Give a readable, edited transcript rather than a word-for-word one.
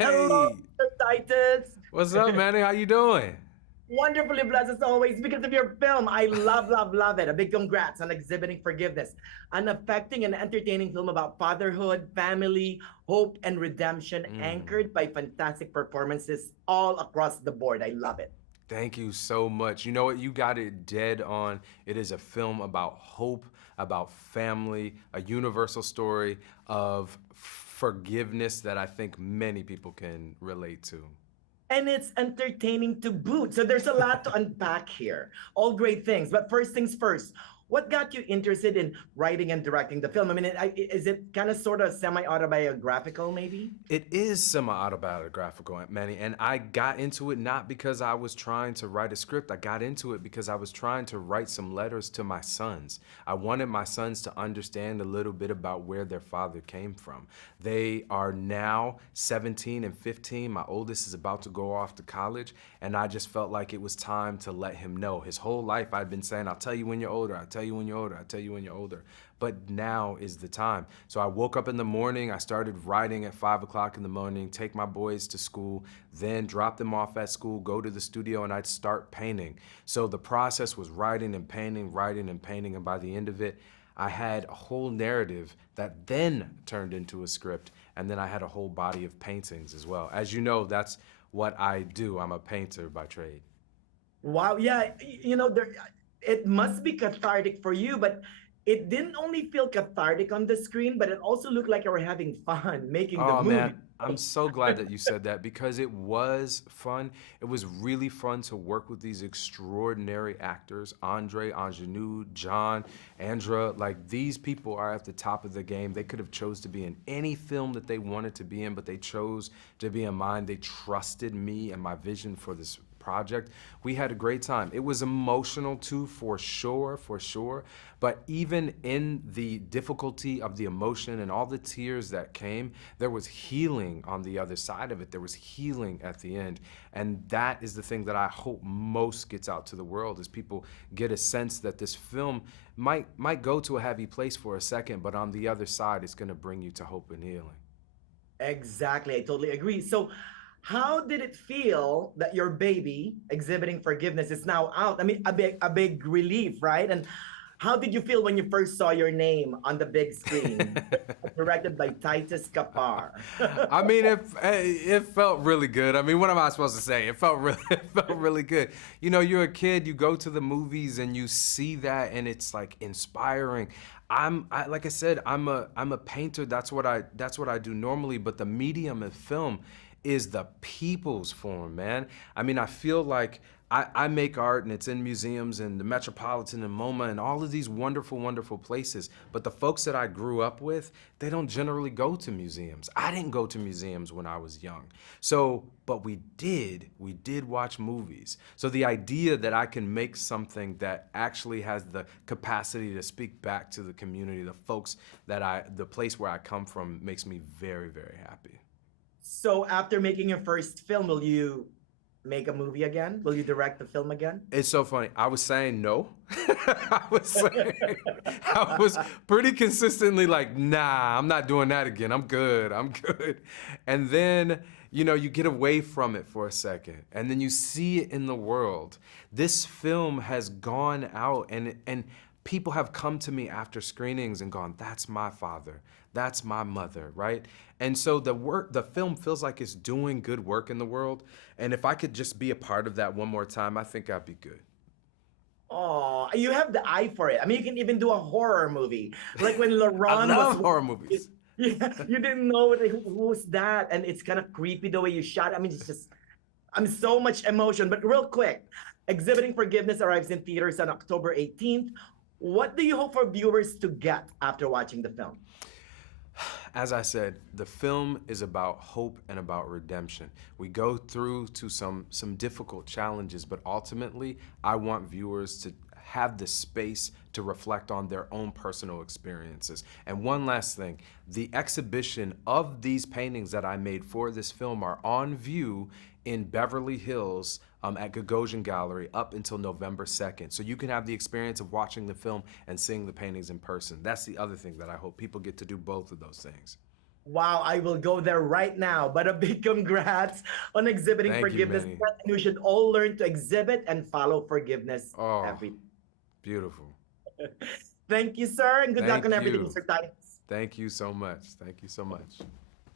Hello, Hey, Mr. Titus. what's up, Manny? How you doing? Wonderfully blessed as always because of your film. I love, love, love it. A big congrats on exhibiting forgiveness. An affecting and entertaining film about fatherhood, family, hope, and redemption, Mm, anchored by fantastic performances all across the board. I love it. thank you so much. You know what? You got it dead on. It is a film about hope, about family, a universal story of forgiveness that I think many people can relate to. And it's entertaining to boot. So there's a lot to unpack here. All great things. But first things first, what got you interested in writing and directing the film? I mean, is it kind of sort of semi-autobiographical, maybe? It is semi-autobiographical, Manny, and I got into it not because I was trying to write a script. I got into it because I was trying to write some letters to my sons. I wanted my sons to understand a little bit about where their father came from. They are now 17 and 15. My oldest is about to go off to college, and I just felt like it was time to let him know. His whole life I'd been saying, I'll tell you when you're older, I'll tell you when you're older, I'll tell you when you're older. But now is the time. So I woke up in the morning, I started writing at 5 o'clock in the morning, take my boys to school, then drop them off at school, go to the studio, and I'd start painting. So the process was writing and painting, and by the end of it, I had a whole narrative that then turned into a script, and then I had a whole body of paintings as well. As you know, that's what I do. I'm a painter by trade. Wow, yeah, it must be cathartic for you, but it didn't only feel cathartic on the screen, but it also looked like you were having fun making the Oh movie. man, I'm so glad that you said that because it was fun. It was really fun to work with these extraordinary actors, Andre, Ingenue, John, Andra. Like these people are at the top of the game. They could have chose to be in any film that they wanted to be in, but they chose to be in mine. They trusted me and my vision for this project. We had a great time. It was emotional too, for sure, for sure. But even in the difficulty of the emotion and all the tears that came, there was healing on the other side of it. There was healing at the end. And that is the thing that I hope most gets out to the world is people get a sense that this film might go to a heavy place for a second, but on the other side, it's gonna bring you to hope and healing. Exactly, I totally agree. So, how did it feel that your baby exhibiting forgiveness is now out? I mean, a big relief, right? And how did you feel when you first saw your name on the big screen, directed by Titus Kaphar? I mean, it felt really good. I mean, what am I supposed to say? It felt really it felt really good. You know, you're a kid, you go to the movies and you see that, and it's like inspiring. Like I said, I'm a painter. That's what I do normally. But the medium of film is the people's form, man. I mean, I feel like I make art and it's in museums and the Metropolitan and MoMA and all of these wonderful, wonderful places. But the folks that I grew up with, they don't generally go to museums. I didn't go to museums when I was young. So, but we did watch movies. So the idea that I can make something that actually has the capacity to speak back to the community, the folks the place where I come from makes me very, very happy. So, after making your first film, will you make a movie again? Will you direct the film again? It's so funny. I was saying no. I was pretty consistently like, nah, I'm not doing that again. I'm good. I'm good. And then, you get away from it for a second and then you see it in the world. This film has gone out and people have come to me after screenings and gone, that's my father, that's my mother, right? And so the film feels like it's doing good work in the world. And if I could just be a part of that one more time, I think I'd be good. Oh, you have the eye for it. I mean, you can even do a horror movie. Like when I LaRon was, love horror movies. yeah, you didn't know who's that, and it's kind of creepy the way you shot. I mean, it's just, I'm so much emotion. But real quick, Exhibiting Forgiveness arrives in theaters on October 18th. What do you hope for viewers to get after watching the film? As I said, the film is about hope and about redemption. We go through to some difficult challenges, but ultimately, I want viewers to have the space to reflect on their own personal experiences. And one last thing, the exhibition of these paintings that I made for this film are on view in Beverly Hills at Gagosian Gallery up until November 2nd. So you can have the experience of watching the film and seeing the paintings in person. That's the other thing that I hope people get to do both of those things. Wow, I will go there right now. But a big congrats on exhibiting Thank you, forgiveness. Manny. And we should all learn to exhibit and follow forgiveness Oh, every beautiful. Thank you, sir, and good luck on Thank everything, you. Mr. Titus. Thank you so much. Thank you so much.